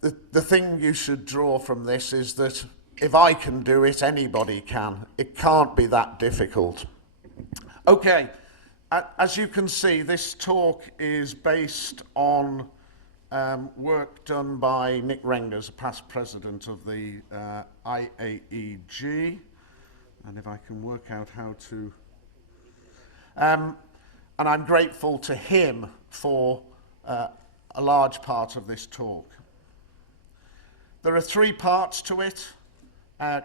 The thing you should draw from this is that if I can do it, anybody can. It can't be that difficult. Okay, as you can see, this talk is based on work done by Nick Rengers, a past president of the IAEG. And if I can work out how to... and I'm grateful to him for a large part of this talk. There are 3 parts to it: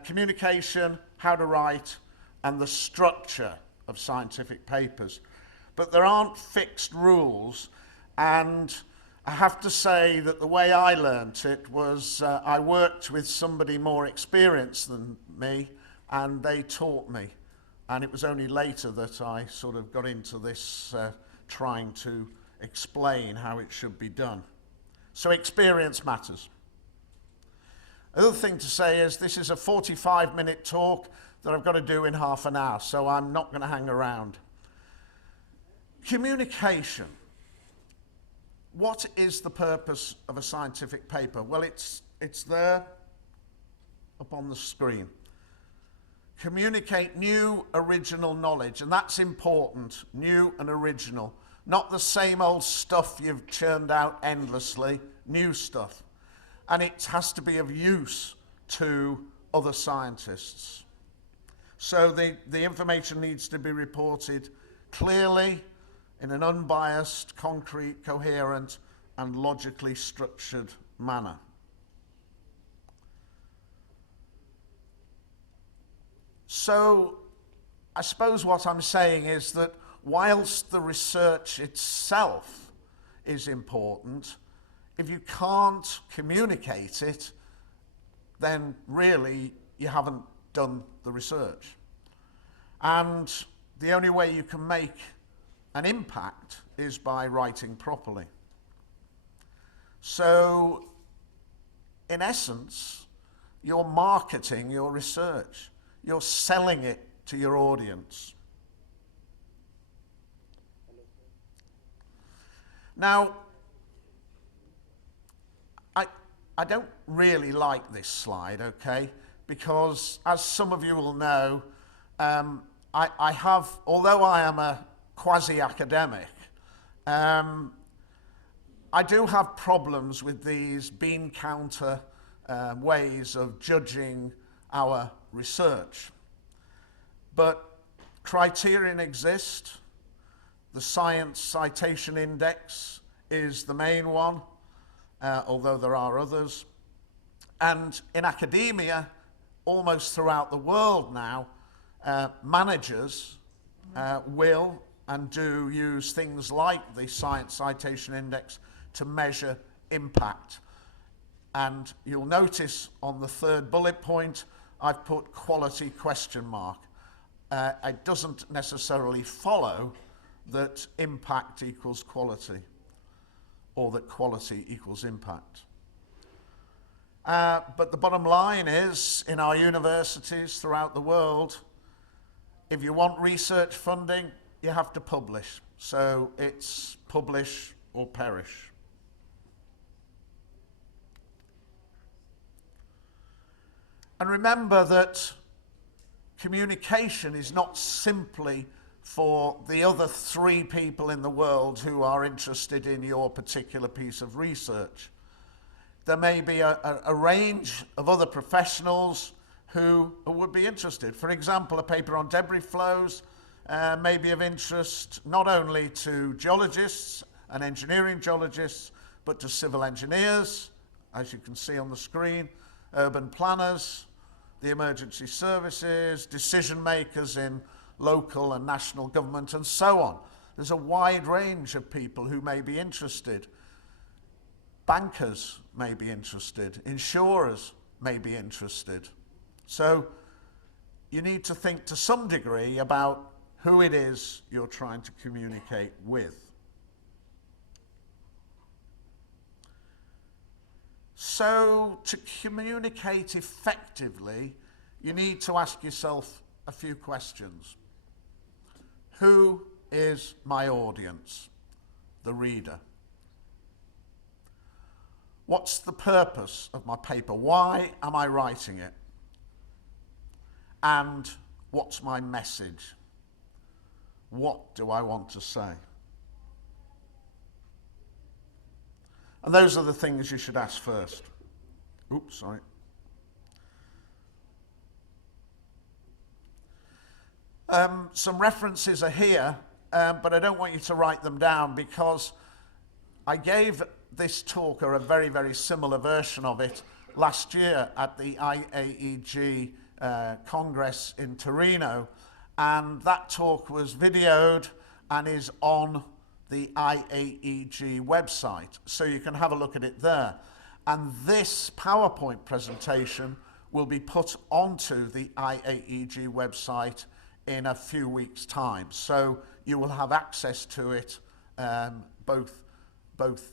communication, how to write, and the structure of scientific papers. But there aren't fixed rules, and I have to say that the way I learnt it was I worked with somebody more experienced than me, and they taught me. And it was only later that I sort of got into this trying to explain how it should be done. So experience matters. Another thing to say is this is a 45-minute talk that I've got to do in half an hour, so I'm not going to hang around. Communication. What is the purpose of a scientific paper? Well, it's there up on the screen. Communicate new, original knowledge, and that's important, new and original. Not the same old stuff you've churned out endlessly, new stuff. And it has to be of use to other scientists. So the information needs to be reported clearly, in an unbiased, concrete, coherent, and logically structured manner. So I suppose what I'm saying is that whilst the research itself is important, if you can't communicate it, then really you haven't done the research. And the only way you can make an impact is by writing properly. So, in essence, you're marketing your research. You're selling it to your audience. Now, I don't really like this slide, okay? Because, as some of you will know, I have, although I am a quasi-academic, I do have problems with these bean counter ways of judging our research. But criterion exist. The Science Citation Index is the main one, although there are others. And in academia, almost throughout the world now, managers will and do use things like the Science Citation Index to measure impact. And you'll notice on the 3rd bullet point, I've put quality question mark. It doesn't necessarily follow that impact equals quality, or that quality equals impact. But the bottom line is, in our universities throughout the world, if you want research funding, you have to publish. So it's publish or perish. And remember that communication is not simply for the other 3 people in the world who are interested in your particular piece of research. There may be a range of other professionals who would be interested. For example, a paper on debris flows may be of interest not only to geologists and engineering geologists, but to civil engineers, as you can see on the screen, urban planners, the emergency services, decision makers in local and national government, and so on. There's a wide range of people who may be interested. Bankers may be interested. Insurers may be interested. So you need to think to some degree about who it is you're trying to communicate with. So to communicate effectively, you need to ask yourself a few questions. Who is my audience? The reader. What's the purpose of my paper? Why am I writing it? And what's my message? What do I want to say? And those are the things you should ask first. Oops, sorry. Some references are here, but I don't want you to write them down because I gave this talk, or a very, very similar version of it, last year at the IAEG Congress in Torino, and that talk was videoed and is on the IAEG website, so you can have a look at it there. And this PowerPoint presentation will be put onto the IAEG website in a few weeks' time, so you will have access to it, both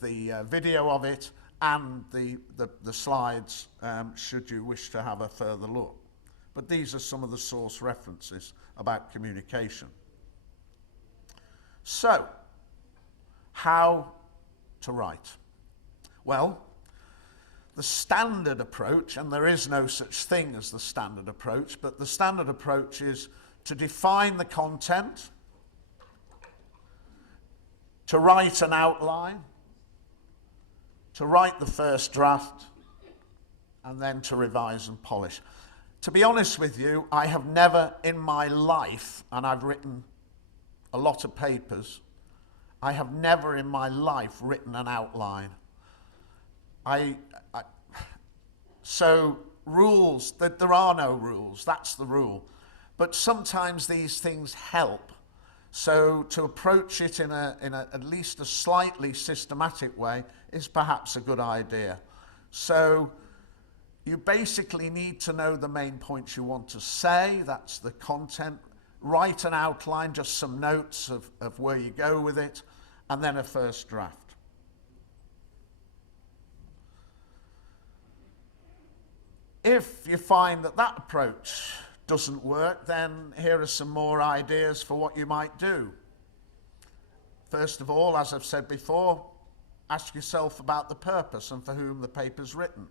the video of it and the slides, should you wish to have a further look. But these are some of the source references about communication. So, how to write? Well, the standard approach, and there is no such thing as the standard approach, but the standard approach is to define the content, to write an outline, to write the first draft, and then to revise and polish. To be honest with you, I have never in my life, and I've written a lot of papers, I have never in my life written an outline. So rules, there are no rules, that's the rule. But sometimes these things help. So to approach it in at least a slightly systematic way is perhaps a good idea. So you basically need to know the main points you want to say, that's the content. Write an outline, just some notes of where you go with it, and then a first draft. If you find that that approach doesn't work, then here are some more ideas for what you might do. First of all, as I've said before, ask yourself about the purpose and for whom the paper's written.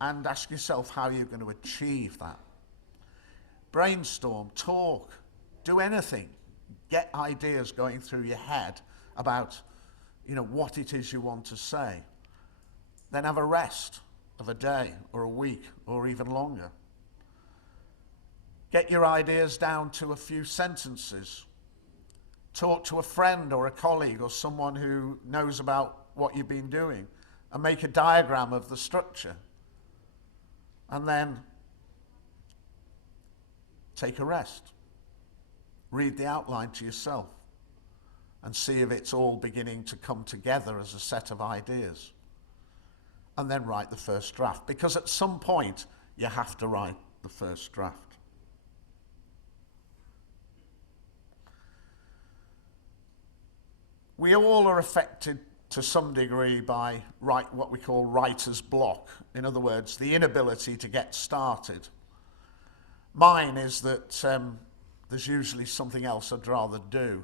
And ask yourself how you're going to achieve that. Brainstorm, talk, do anything. Get ideas going through your head about, what it is you want to say. Then have a rest of a day or a week or even longer. Get your ideas down to a few sentences. Talk to a friend or a colleague or someone who knows about what you've been doing and make a diagram of the structure. And then take a rest. Read the outline to yourself and see if it's all beginning to come together as a set of ideas. And then write the first draft, because at some point you have to write the first draft. We all are affected to some degree by what we call writer's block. In other words, the inability to get started. Mine is that there's usually something else I'd rather do,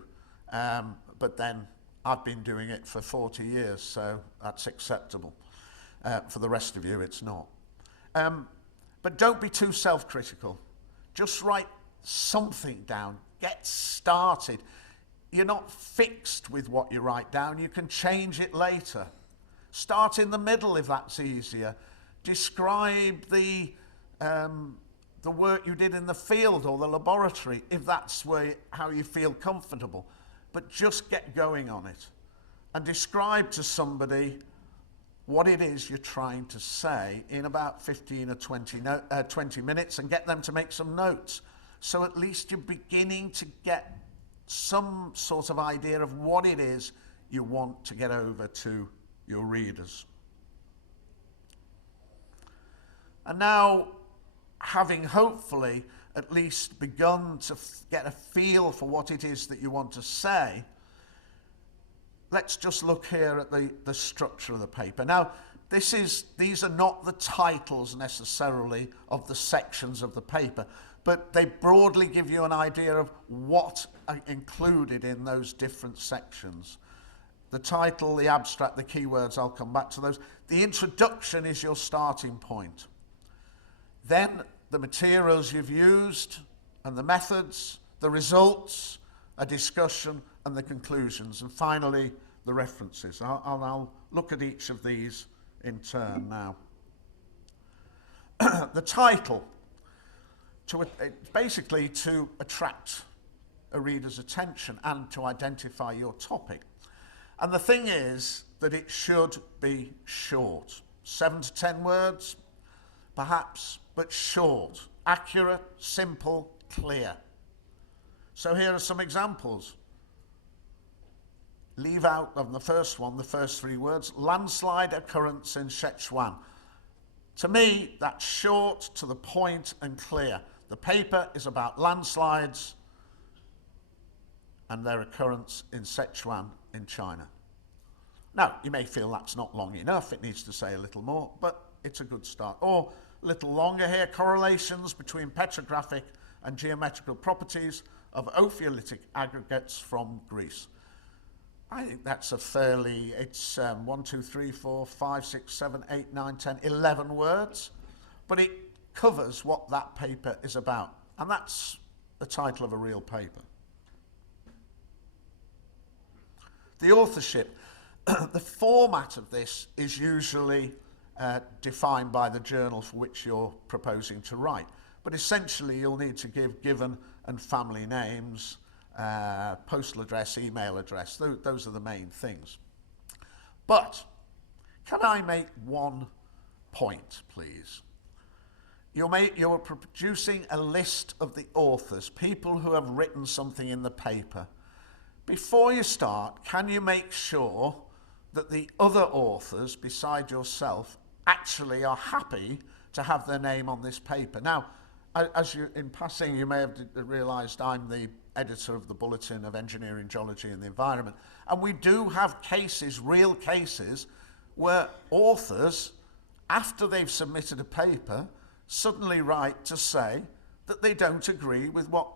but then I've been doing it for 40 years, so that's acceptable. For the rest of you, it's not. But don't be too self-critical. Just write something down. Get started. You're not fixed with what you write down. You can change it later. Start in the middle if that's easier. Describe the work you did in the field or the laboratory if that's how you feel comfortable. But just get going on it. And describe to somebody what it is you're trying to say in about 15 or 20 minutes, and get them to make some notes. So at least you're beginning to get some sort of idea of what it is you want to get over to your readers. And now, having hopefully at least begun to get a feel for what it is that you want to say, let's just look here at the structure of the paper. Now, these are not the titles necessarily of the sections of the paper, but they broadly give you an idea of what are included in those different sections. The title, the abstract, the keywords, I'll come back to those. The introduction is your starting point. Then the materials you've used and the methods, the results, a discussion, and the conclusions. And finally, the references. I'll look at each of these in turn now. The title, basically to attract a reader's attention and to identify your topic. And the thing is that it should be short. 7 to 10 words, perhaps, but short. Accurate, simple, clear. So here are some examples. Leave out of the first one, the first 3 words, landslide occurrence in Sichuan. To me, that's short, to the point, and clear. The paper is about landslides and their occurrence in Sichuan in China. Now, you may feel that's not long enough, it needs to say a little more, but it's a good start. Or a little longer here, correlations between petrographic and geometrical properties of ophiolitic aggregates from Greece. I think that's a fairly, it's 1, 2, 3, 4, 5, 6, 7, 8, 9, 10, 11 words, but it covers what that paper is about. And that's the title of a real paper. The authorship. The format of this is usually defined by the journal for which you're proposing to write. But essentially, you'll need to give given and family names, postal address, email address. Those are the main things. But can I make one point, please? You're producing a list of the authors, people who have written something in the paper. Before you start, can you make sure that the other authors, beside yourself, actually are happy to have their name on this paper? Now, as you, in passing, you may have realised I'm the editor of the Bulletin of Engineering, Geology and the Environment, and we do have cases, real cases, where authors, after they've submitted a paper, suddenly write to say that they don't agree with what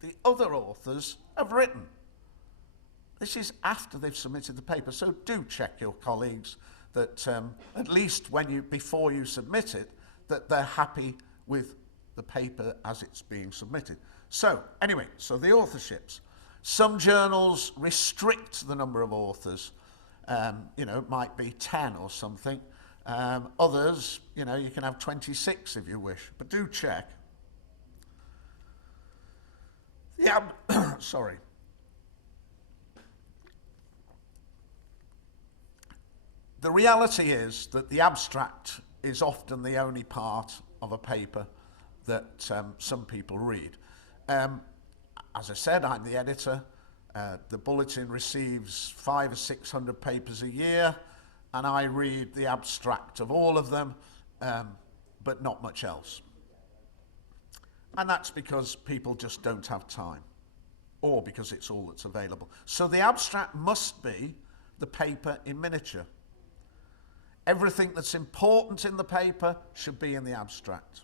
the other authors have written. This is after they've submitted the paper, so do check your colleagues that at least before you submit it, that they're happy with the paper as it's being submitted. So anyway, so the authorships. Some journals restrict the number of authors. It might be 10 or something. Others, you can have 26 if you wish, but do check. Sorry. The reality is that the abstract is often the only part of a paper that some people read. As I said, I'm the editor. The Bulletin receives 500 or 600 papers a year, and I read the abstract of all of them, but not much else. And that's because people just don't have time, or because it's all that's available. So the abstract must be the paper in miniature. Everything that's important in the paper should be in the abstract.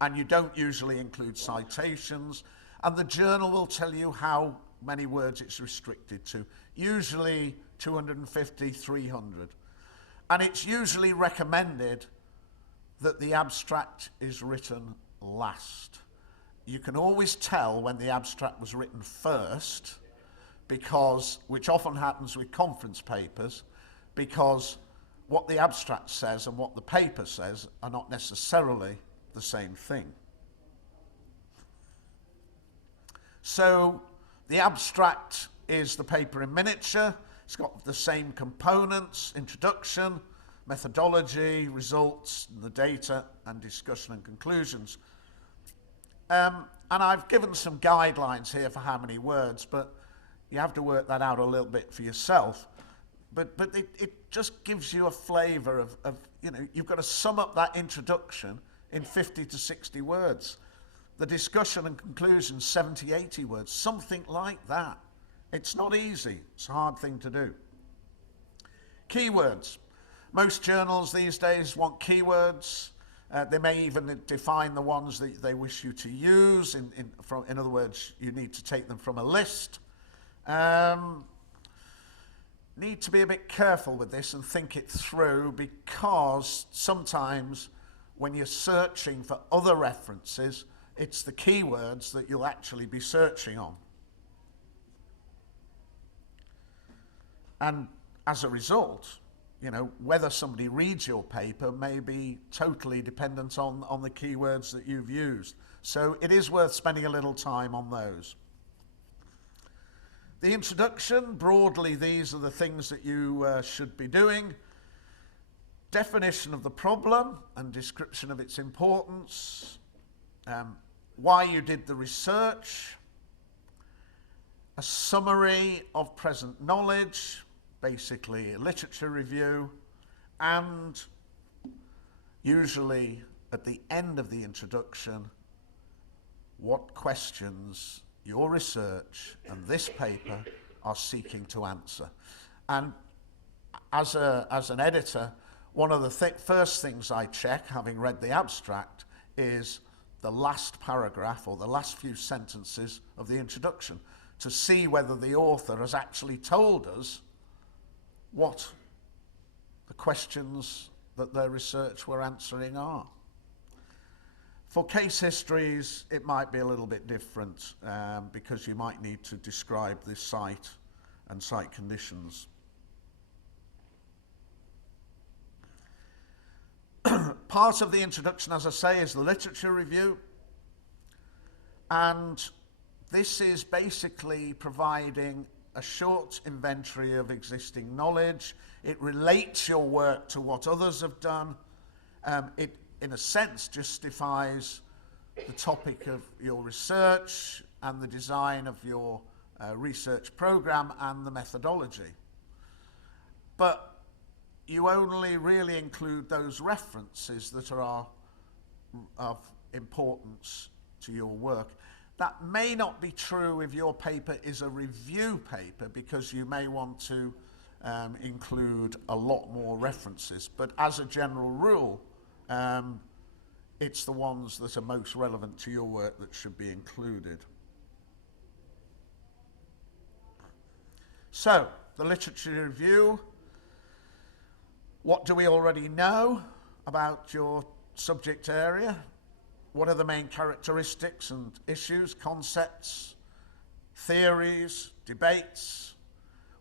And you don't usually include citations, and the journal will tell you how many words it's restricted to, usually 250, 300. And it's usually recommended that the abstract is written last. You can always tell when the abstract was written first, which often happens with conference papers, because what the abstract says and what the paper says are not necessarily the same thing. So the abstract is the paper in miniature. It's got the same components: introduction, methodology, results, the data, and discussion and conclusions. And I've given some guidelines here for how many words, but you have to work that out a little bit for yourself. But it just gives you a flavour of you've got to sum up that introduction in 50 to 60 words. The discussion and conclusion, 70, 80 words, something like that. It's not easy. It's a hard thing to do. Keywords. Most journals these days want keywords. They may even define the ones that they wish you to use. In other words, you need to take them from a list. need to be a bit careful with this and think it through, because sometimes when you're searching for other references, it's the keywords that you'll actually be searching on. And as a result, you know, whether somebody reads your paper may be totally dependent on the keywords that you've used. So it is worth spending a little time on those. The introduction, broadly, these are the things that you should be doing. Definition of the problem and description of its importance. Why you did the research. A summary of present knowledge, basically a literature review, and usually at the end of the introduction, what questions your research and this paper are seeking to answer. And as an editor, one of the first things I check, having read the abstract, is the last paragraph or the last few sentences of the introduction to see whether the author has actually told us what the questions that their research were answering are. For case histories, it might be a little bit different because you might need to describe the site and site conditions. Part of the introduction, as I say, is the literature review. And this is basically providing a short inventory of existing knowledge. It relates your work to what others have done. It, in a sense, justifies the topic of your research and the design of your research program and the methodology. But you only really include those references that are of importance to your work. That may not be true if your paper is a review paper, because you may want to include a lot more references. But as a general rule, it's the ones that are most relevant to your work that should be included. So, the literature review. What do we already know about your subject area? What are the main characteristics and issues, concepts, theories, debates?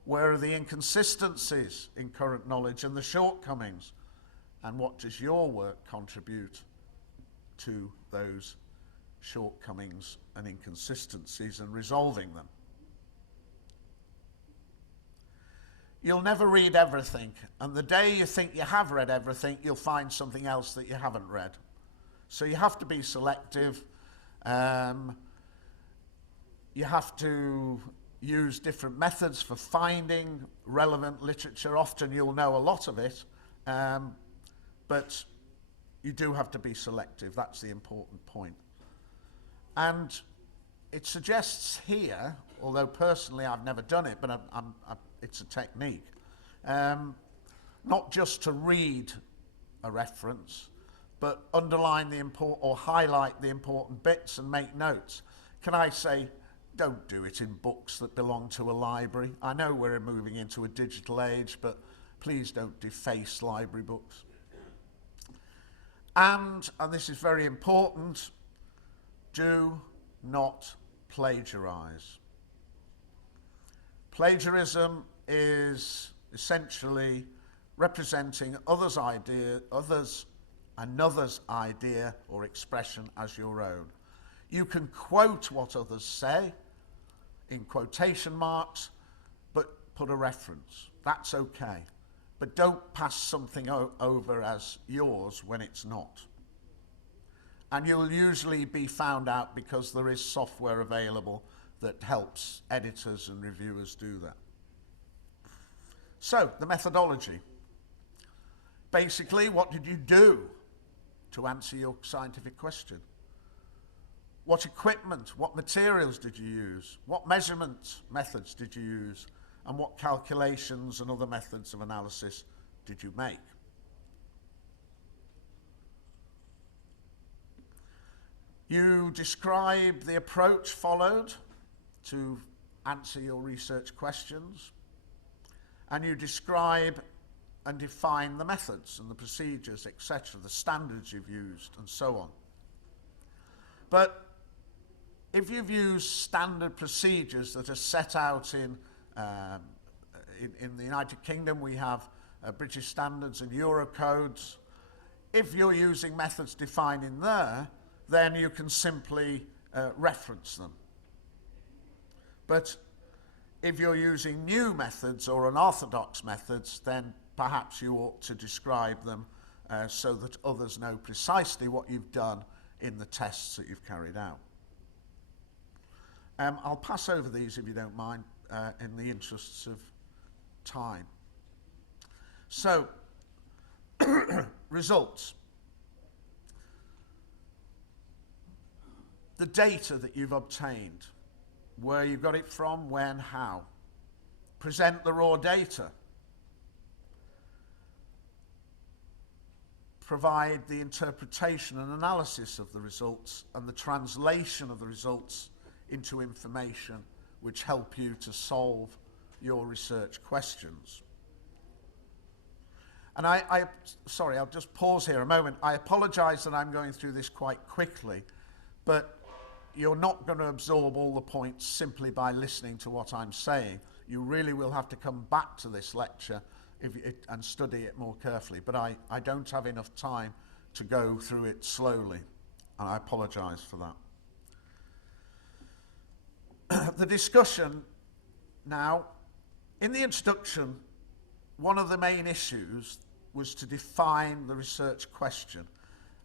Where are the inconsistencies in current knowledge and the shortcomings? And what does your work contribute to those shortcomings and inconsistencies and resolving them? You'll never read everything, and the day you think you have read everything, you'll find something else that you haven't read. So you have to be selective. You have to use different methods for finding relevant literature. Often you'll know a lot of it, but you do have to be selective. That's the important point. And it suggests here, although personally I've never done it, but it's a technique, not just to read a reference, but underline the important or highlight the important bits and make notes. Can I say, don't do it in books that belong to a library. I know we're moving into a digital age, but please don't deface library books. And this is very important, do not plagiarize. Plagiarism is essentially representing another's idea or expression as your own. You can quote what others say in quotation marks, but put a reference. That's okay. But don't pass something over as yours when it's not. And you'll usually be found out because there is software available that helps editors and reviewers do that. So, the methodology. Basically, what did you do to answer your scientific question? What equipment, what materials did you use? What measurement methods did you use? And what calculations and other methods of analysis did you make? You describe the approach followed to answer your research questions. and you describe and define the methods and the procedures, etc., the standards you've used, and so on. But if you've used standard procedures that are set out in the United Kingdom, we have British standards and Eurocodes. If you're using methods defined in there, then you can simply reference them. But if you're using new methods or unorthodox methods, then perhaps you ought to describe them so that others know precisely what you've done in the tests that you've carried out. I'll pass over these, if you don't mind, in the interests of time. So, results. The data that you've obtained, where you got it from, when, how. Present the raw data. Provide the interpretation and analysis of the results and the translation of the results into information which help you to solve your research questions. And sorry, I'll just pause here a moment. I apologize that I'm going through this quite quickly, but you're not going to absorb all the points simply by listening to what I'm saying. You really will have to come back to this lecture and study it more carefully. But I don't have enough time to go through it slowly, and I apologize for that. The discussion now, in the introduction, one of the main issues was to define the research question.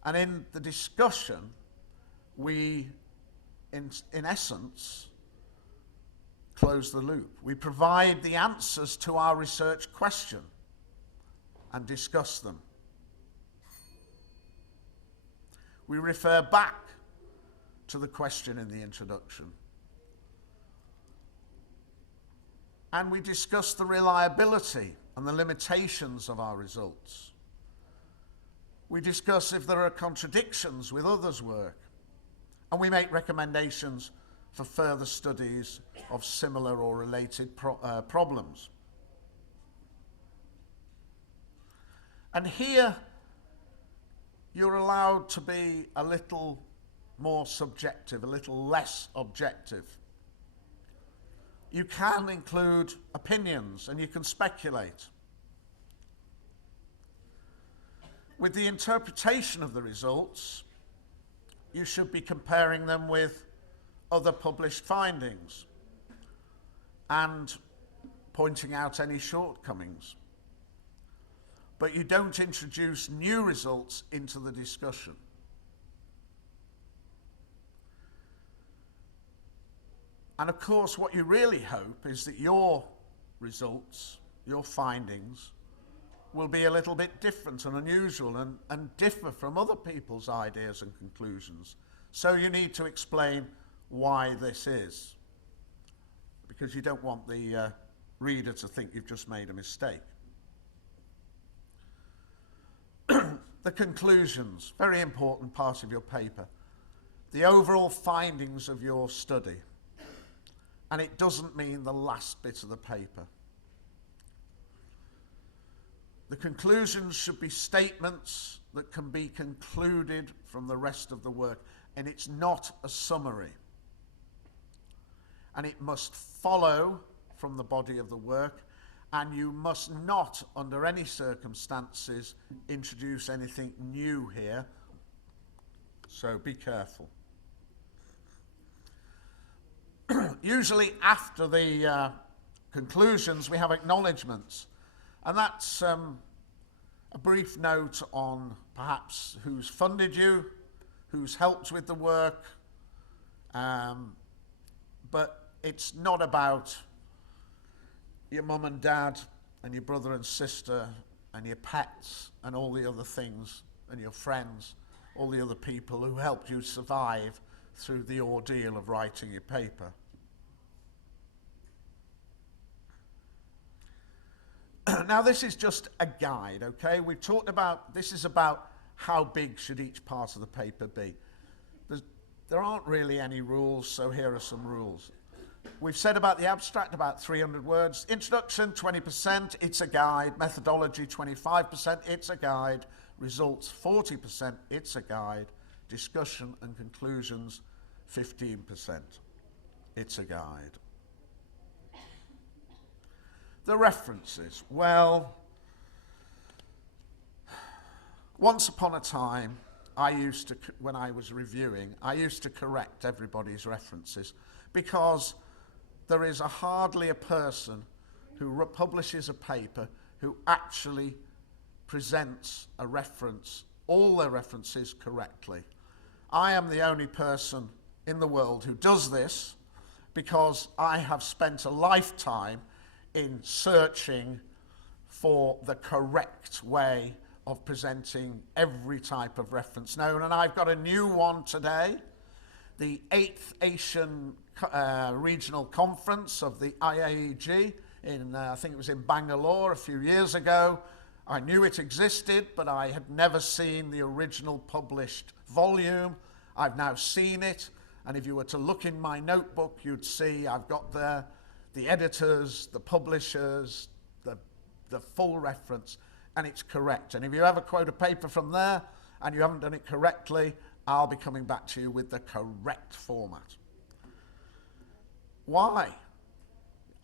And in the discussion, we, in essence, close the loop. We provide the answers to our research question and discuss them. We refer back to the question in the introduction. And we discuss the reliability and the limitations of our results. We discuss if there are contradictions with others' work, and we make recommendations for further studies of similar or related problems. And here, you're allowed to be a little more subjective, a little less objective. You can include opinions and you can speculate. With the interpretation of the results, you should be comparing them with other published findings and pointing out any shortcomings. But you don't introduce new results into the discussion. And of course, what you really hope is that your results, your findings, will be a little bit different and unusual and differ from other people's ideas and conclusions. So you need to explain why this is, because you don't want the reader to think you've just made a mistake. The conclusions, very important part of your paper. The overall findings of your study. And it doesn't mean the last bit of the paper. The conclusions should be statements that can be concluded from the rest of the work, and it's not a summary. And it must follow from the body of the work, and you must not, under any circumstances, introduce anything new here. So be careful. Usually after the conclusions, we have acknowledgements. And that's a brief note on perhaps who's funded you, who's helped with the work. But it's not about your mum and dad and your brother and sister and your pets and all the other things and your friends, all the other people who helped you survive through the ordeal of writing your paper. Now this is just a guide, okay? We've talked about, this is about how big should each part of the paper be. There aren't really any rules, so here are some rules. We've said about the abstract, about 300 words. Introduction, 20%, it's a guide. Methodology, 25%, it's a guide. Results, 40%, it's a guide. Discussion and conclusions, 15%, it's a guide. The references. Well, once upon a time, when I was reviewing, I used to correct everybody's references because there is hardly a person who publishes a paper who actually presents a reference, all their references correctly. I am the only person in the world who does this because I have spent a lifetime in searching for the correct way of presenting every type of reference known, and I've got a new one today. The 8th Asian Regional Conference of the IAEG I think it was in Bangalore a few years ago. I knew it existed, but I had never seen the original published volume. I've now seen it, and if you were to look in my notebook, you'd see I've got there the editors, the publishers, the full reference, and it's correct. And if you ever quote a paper from there and you haven't done it correctly, I'll be coming back to you with the correct format. Why?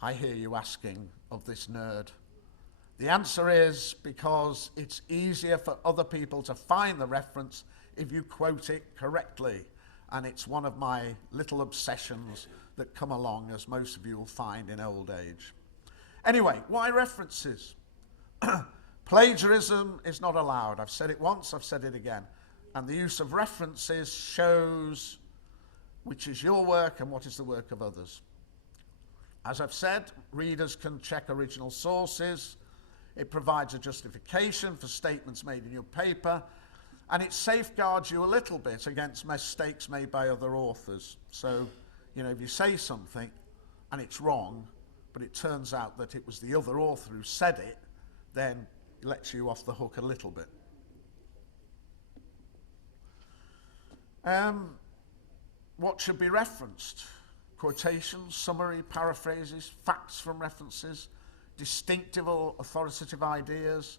I hear you asking of this nerd. The answer is because it's easier for other people to find the reference if you quote it correctly. And it's one of my little obsessions that come along, as most of you will find in old age. Anyway, why references? Plagiarism is not allowed. I've said it once, I've said it again. And the use of references shows which is your work and what is the work of others. As I've said, readers can check original sources. It provides a justification for statements made in your paper, and it safeguards you a little bit against mistakes made by other authors. So, if you say something and it's wrong, but it turns out that it was the other author who said it, then it lets you off the hook a little bit. What should be referenced? Quotations, summary, paraphrases, facts from references, distinctive or authoritative ideas.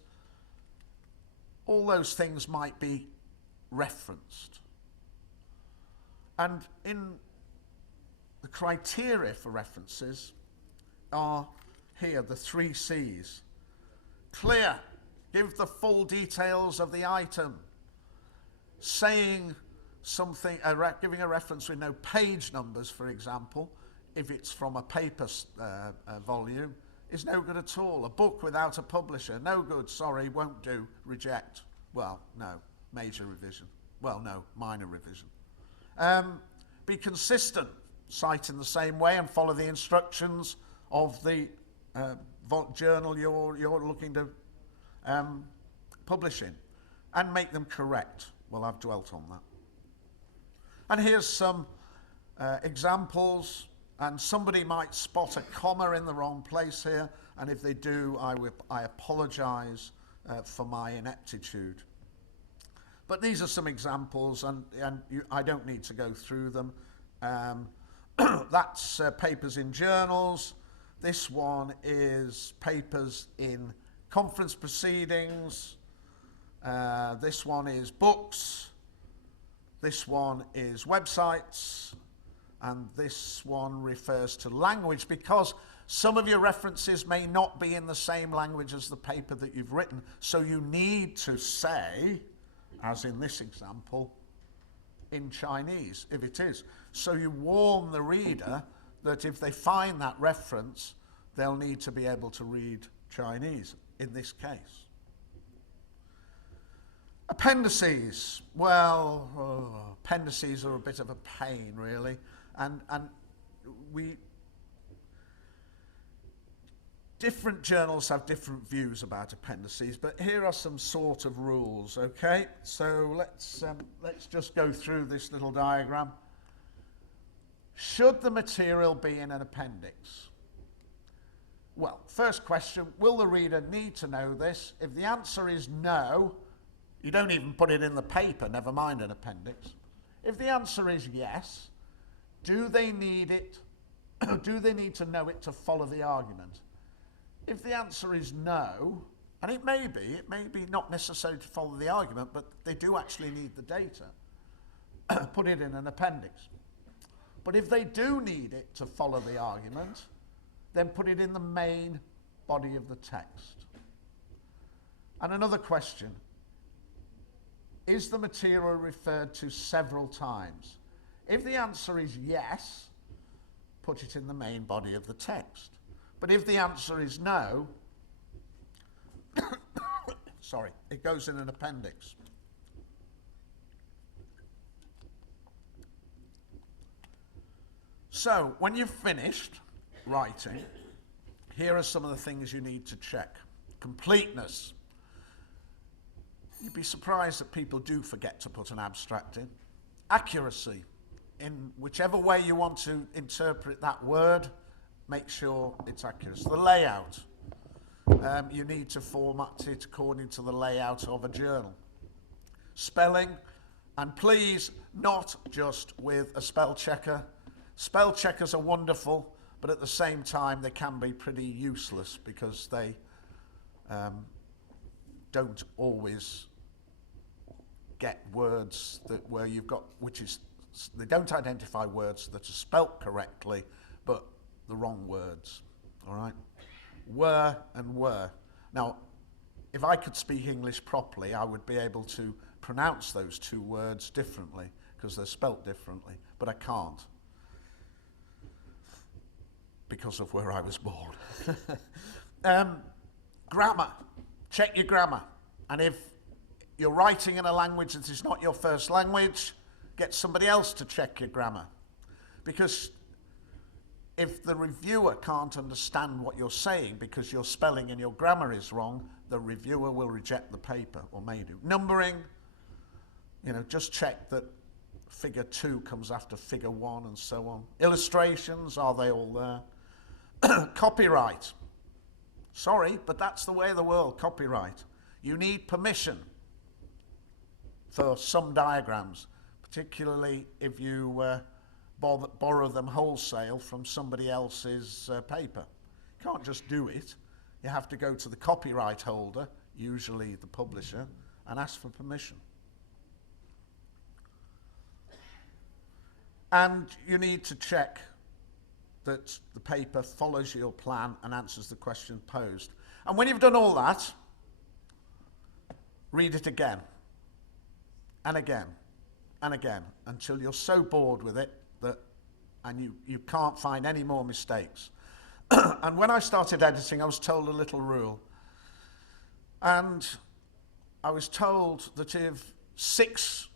All those things might be referenced. And in the criteria for references are here, the 3 C's. Clear, give the full details of the item. Saying something, giving a reference with no page numbers, for example, if it's from a paper volume, is no good at all. A book without a publisher, no good, sorry, won't do, reject. Well, no, major revision. Well, no, minor revision. Be consistent, cite in the same way and follow the instructions of the journal you're looking to publish in, and make them correct. Well, I've dwelt on that. And here's some examples, and somebody might spot a comma in the wrong place here, and if they do, I apologize for my ineptitude. But these are some examples, and I don't need to go through them. That's papers in journals. This one is papers in conference proceedings. This one is books. This one is websites, and this one refers to language, because some of your references may not be in the same language as the paper that you've written, so you need to say, as in this example, in Chinese, if it is. So you warn the reader that if they find that reference, they'll need to be able to read Chinese, in this case. Appendices. Well, appendices are a bit of a pain, really. And different journals have different views about appendices, but here are some sort of rules, okay? So let's just go through this little diagram. Should the material be in an appendix? Well, first question, will the reader need to know this? If the answer is no, you don't even put it in the paper, never mind an appendix. If the answer is yes, do they need it do they need to know it to follow the argument? If the answer is no, and it may be not necessary to follow the argument, but they do actually need the data, put it in an appendix. But if they do need it to follow the argument, then put it in the main body of the text. And another question, is the material referred to several times? If the answer is yes, put it in the main body of the text. But if the answer is no, sorry, it goes in an appendix. So, when you've finished writing, here are some of the things you need to check. Completeness. You'd be surprised that people do forget to put an abstract in. Accuracy. In whichever way you want to interpret that word, make sure it's accurate. The layout. You need to format it according to the layout of a journal. Spelling, and please not just with a spell checker. Spell checkers are wonderful, but at the same time they can be pretty useless because they don't always get words that where you've got, which is, they don't identify words that are spelt correctly, but the wrong words, all right? Were and were. Now, if I could speak English properly, I would be able to pronounce those two words differently because they're spelt differently, but I can't because of where I was born. Grammar. Check your grammar. And if you're writing in a language that is not your first language, get somebody else to check your grammar. Because if the reviewer can't understand what you're saying because your spelling and your grammar is wrong, the reviewer will reject the paper, or may do. Numbering, just check that figure 2 comes after figure 1 and so on. Illustrations, are they all there? Copyright. Sorry, but that's the way of the world, copyright. You need permission for some diagrams, particularly if you borrow them wholesale from somebody else's paper. You can't just do it. You have to go to the copyright holder, usually the publisher, and ask for permission. And you need to check that the paper follows your plan and answers the question posed. And when you've done all that, read it again, and again, and again, until you're so bored with it and you can't find any more mistakes. And when I started editing, I was told a little rule. And I was told that if 6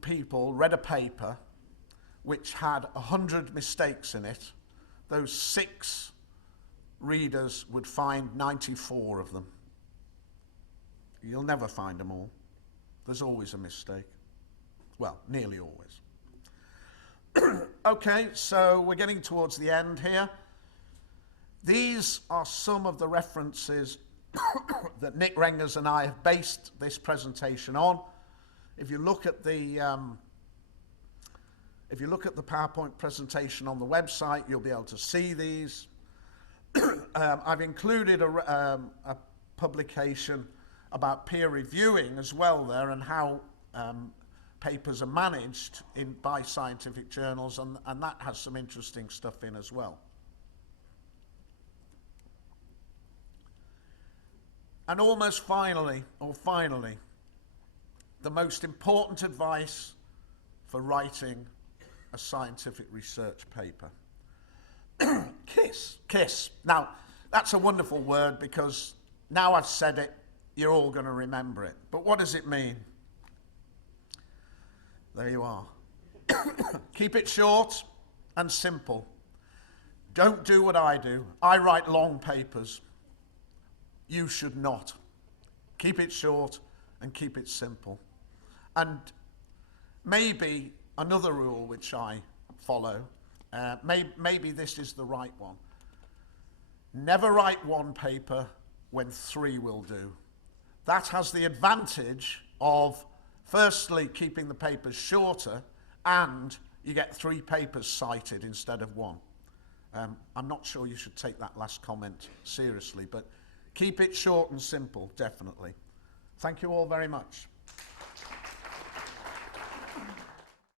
people read a paper which had 100 mistakes in it, those 6 readers would find 94 of them. You'll never find them all. There's always a mistake. Well, nearly always. Okay, so we're getting towards the end here. These are some of the references that Nick Rengers and I have based this presentation on. If you look at the PowerPoint presentation on the website, you'll be able to see these. I've included a publication about peer reviewing as well there, and how papers are managed by scientific journals, and that has some interesting stuff in as well. And almost finally, the most important advice for writing a scientific research paper. KISS. Now, that's a wonderful word because now I've said it, you're all going to remember it. But what does it mean? There you are. Keep it short and simple. Don't do what I do. I write long papers. You should not. Keep it short and keep it simple. And maybe another rule which I follow, maybe this is the right one. Never write one paper when 3 will do. That has the advantage of, firstly, keeping the papers shorter, and you get 3 papers cited instead of 1. I'm not sure you should take that last comment seriously, but keep it short and simple, definitely. Thank you all very much.